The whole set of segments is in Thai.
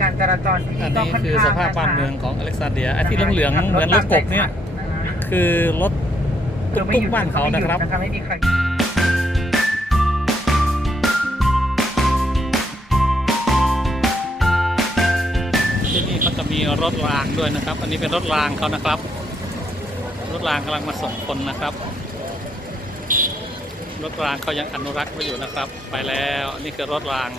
การจราจรที่อันก็นี้ค่อนคือข้างสภาพบ้านเมืองของอเล็กซานเดียไอ้ที่เหลืองๆเหมือนรถกบเนี่ย คือรถตุ๊กๆบ้านเขานะครับ ไม่มีใคร ที่นี่เขาจะมีรถรางด้วยนะครับ อันนี้เป็นรถรางเขานะครับ รถรางกำลังมาส่งคนนะครับ รถรางเขายังอนุรักษ์ไว้อยู่นะครับ ไปแล้ว นี่คือรถราง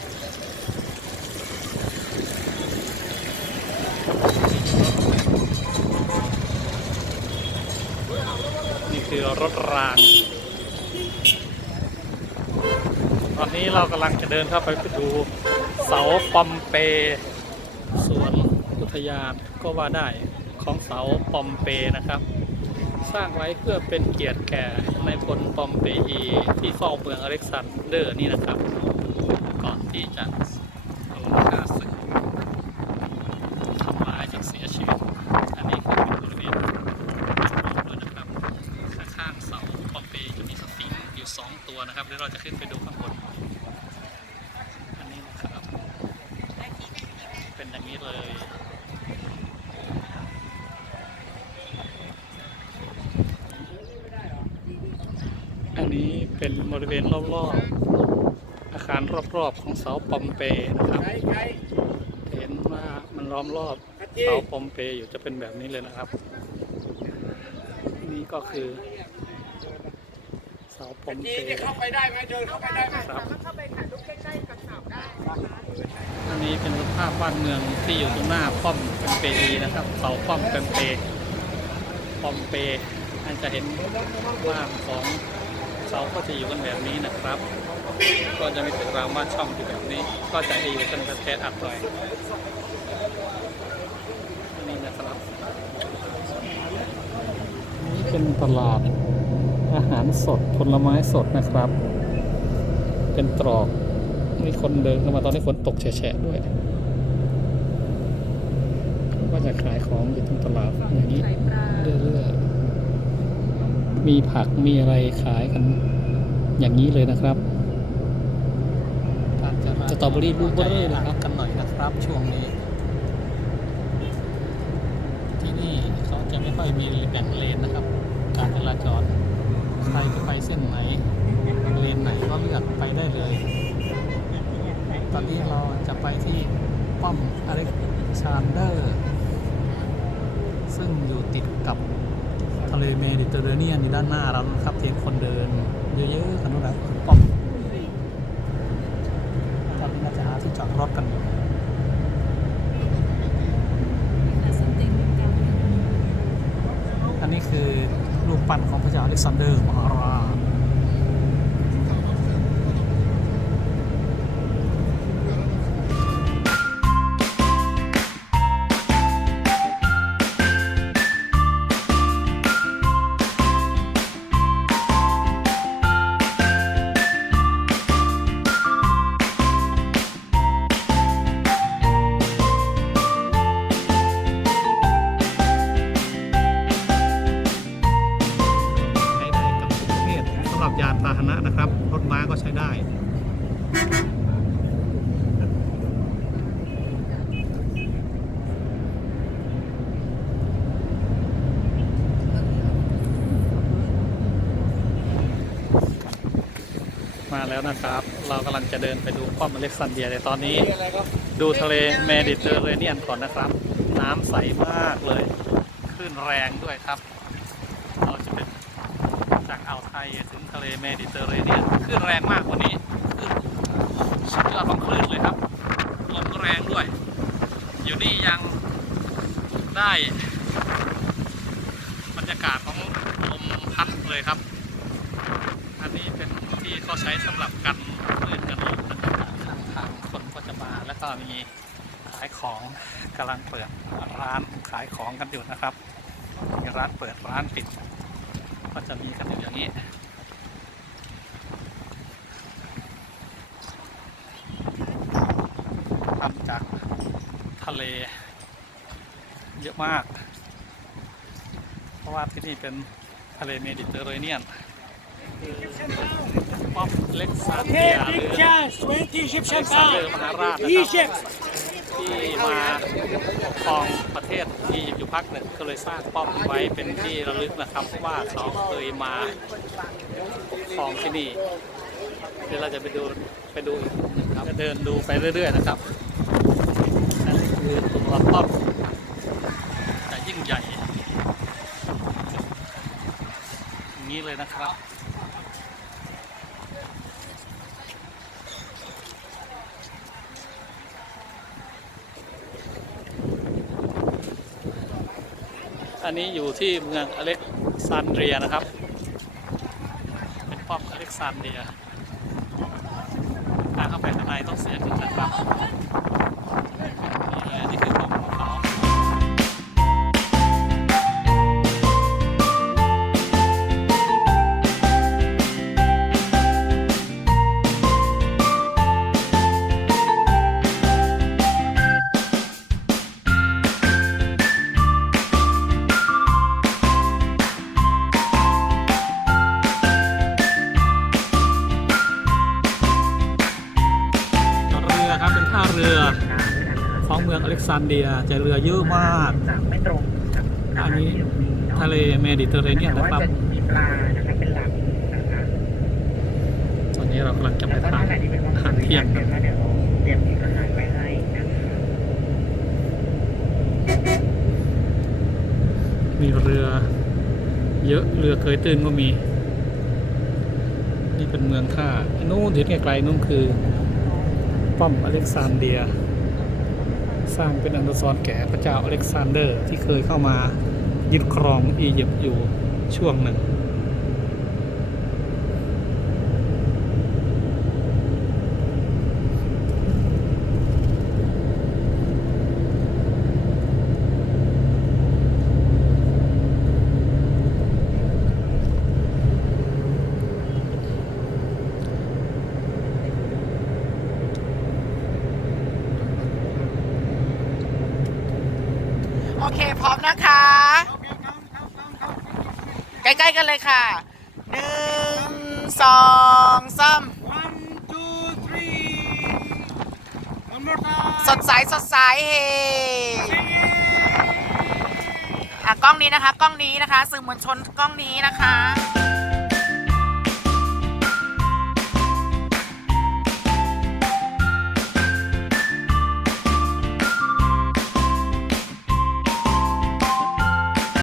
นี่คือรถราง ตอนนี้เรากำลังจะเดินเข้าไปดูเสาปอมเปสวนอุทยานก็ว่าได้ของเสาปอมเปนะครับ สร้างไว้เพื่อเป็นเกียรติแก่ในพลปอมเปอีที่เฝ้าเมืองอเล็กซานเดอร์นี่นะครับ ก่อนที่จะลงฆ่าศึกทำลายจนเสียชีวิต อันนี้คือเป็นบริเวณด้วยนะครับข้างๆเสาปอมเปจะมีสฟิงค์อยู่สองตัวนะครับ เดี๋ยวเราจะขึ้นไปดูข้างบน อันนี้นะครับ เป็นอย่างนี้เลย อันนี้เป็นบริเวณรอบๆ อาคารรอบๆของเสาปอมเปนะครับ เห็นว่ามันล้อมรอบเสาปอมเปอยู่จะเป็นแบบนี้เลยนะครับ นี่ก็คือ เสาปอมเปเข้าไปได้ไหมเดินเข้าไปได้ไหมครับอันนี้เป็นสภาพบ้านเมืองที่อยู่ตรงหน้าป้อมเป็นเปรีนะครับเสาป้อมเป็นเปป้อมเปอันจะเห็นบ้านของเสาก็จะอยู่กันแบบนี้นะครับ ก็จะมีตึกรางบ้านช่องอยู่แบบนี้ ก็จะให้อยู่กันแบบแคสอัดหน่อยอันนี้นะครับนี่เป็นตลาด อาหารสดผลไม้สดนะครับ เป็นตรอกมีคนเดินเข้ามาตอนนี้ฝนตกแฉะๆด้วยก็จะขายของอยู่ตรงตลาดอย่างนี้เรื่อยๆมีผักมีอะไรขายกัน อย่างนี้เลยนะครับสตรอเบอรี่บลูเบอร์รี่นะครับกันหน่อยนะครับช่วงนี้ ที่นี่เขาจะไม่ค่อยมีแบ่งเลนนะครับ การจราจร ใครจะไปเส้นไหนเลนไหนก็เลือกไปได้เลย ตอนนี้เราจะไปที่ป้อมอเล็กซานเดอร์ ซึ่งอยู่ติดกับทะเลเมดิเตอร์เรเนียนอยู่ด้านหน้าเรานะครับเที่คนเดินเยอะๆกันนู้นแหละป้อมตอนนี้เราจะหาที่จอดรถกันอยู่อันนี้คือรูปปั้น ของพระเจ้าอ รับรถม้าก็ใช้ได้มาแล้วนะครับ เรากำลังจะเดินไปดูป้อมอเล็กซานเดียแต่ตอนนี้ ดูทะเลเมดิเตอร์เรเนียนก่อนนะครับ น้ำใสมากเลยคลื่นแรงด้วยครับ เราจะเป็นจากอ่าวไทยถึงทะ เลเมดิเตอร์เรเนียนคลื่นแรงมากกว่านี้คลื่นสุดยอดของคลื่นเลยครับลมก็แรงด้วย อยู่นี่ยังได้บรรยากาศของลมพัดเลยครับ อันนี้เป็นที่เขาใช้สำหรับกันคลื่นกันลมนะครับข้างทางคนก็จะมาแล้วก็มีขายของกำลังเปิดร้านขายของกันอยู่นะครับมีร้านเปิดร้านปิด ก็จะมีกันอยู่อย่างนี้ ทำจากทะเล เยอะมาก เพราะว่าที่นี่เป็นทะเลเมดิเตอร์เรเนียนป้อมเล็กซานเดีย Okay, หรือ big chance, 20 Egyptian เล็กซานเดอร์ pounds. มหาราชนะครับ Egypt. ที่มาปกครองประเทศที่อยู่พักหนึ่งก็เลยสร้างป้อมไว้เป็นที่ระลึกนะครับว่าเขาเคยมาปกครองที่นี่เดี๋ยวเราจะไปดูไปดูอีกมุมหนึ่งครับจะเดินดูไปเรื่อย ๆ นะครับนั่นคือตัวป้อมจะยิ่ง ใหญ่อย่างนี้เลยนะครับ อันนี้อยู่ที่เมืองอเล็กซานเดรียนะครับ เป็นป้อมอเล็กซานเดรียทางเข้าไปข้างในต้องเสียเงินนะครับ องเมืองอเล็กซานเดรียจะเรือเยอะมากไม่ตรงกับอันนี้ทะเลเมดิเตอร์เรเนียนแต่นะว่าครับจะมีปลานะคะเป็นหลักนะคะตอนนี้เรากำลังจะไปแล้วก็ทานท่านไหนที่เป็นว่าอาหารเที่ยงเดี๋ยวเดี๋ยวเตรียมอาหารไว้ให้นะคะมีเรือ เยอะเรือเคยตื้นก็มี นี่เป็นเมืองท่านู่นเห็นไกลๆนู่นคือ ป้อมอเล็กซานเดรีย สร้างเป็นอนุสรณ์แก่พระเจ้าอเล็กซานเดอร์ ที่เคยเข้ามายึดครองอียิปต์อยู่ช่วงหนึ่ง ร้อมนะคะ ใกล้ๆกันเลยค่ะหนึ่งสองสาม One, two, three. One more time. สดใสสดใสเฮอะกล้องนี้นะคะ กล้องนี้นะคะ สื่อมวลชนกล้องนี้นะคะ